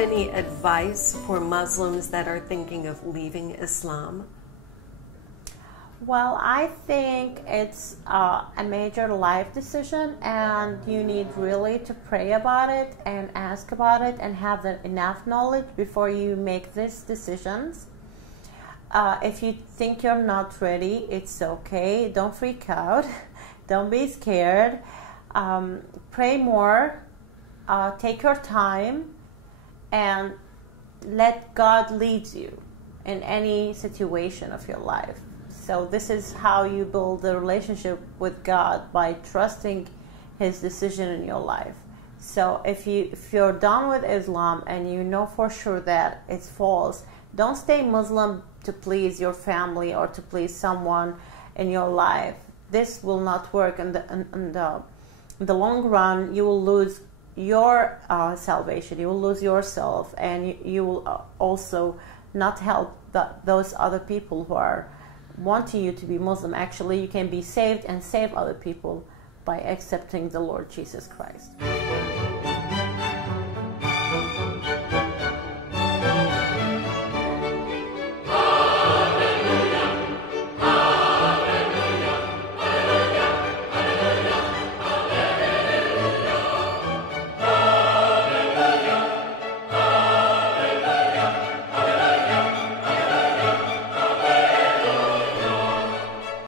any advice for Muslims that are thinking of leaving Islam? Well, I think it's a major life decision, and you need really to pray about it and ask about it and have enough knowledge before you make these decisions. If you think you're not ready, it's okay. Don't freak out. Don't be scared. Pray more. Take your time and let God lead you in any situation of your life. So this is how you build a relationship with God, by trusting His decision in your life. So if you're done with Islam and you know for sure that it's false, don't stay Muslim to please your family or to please someone in your life. This will not work. In the long run, you will lose your salvation. You will lose yourself, and you will also not help those other people who are wanting you to be Muslim. Actually, you can be saved and save other people by accepting the Lord Jesus Christ.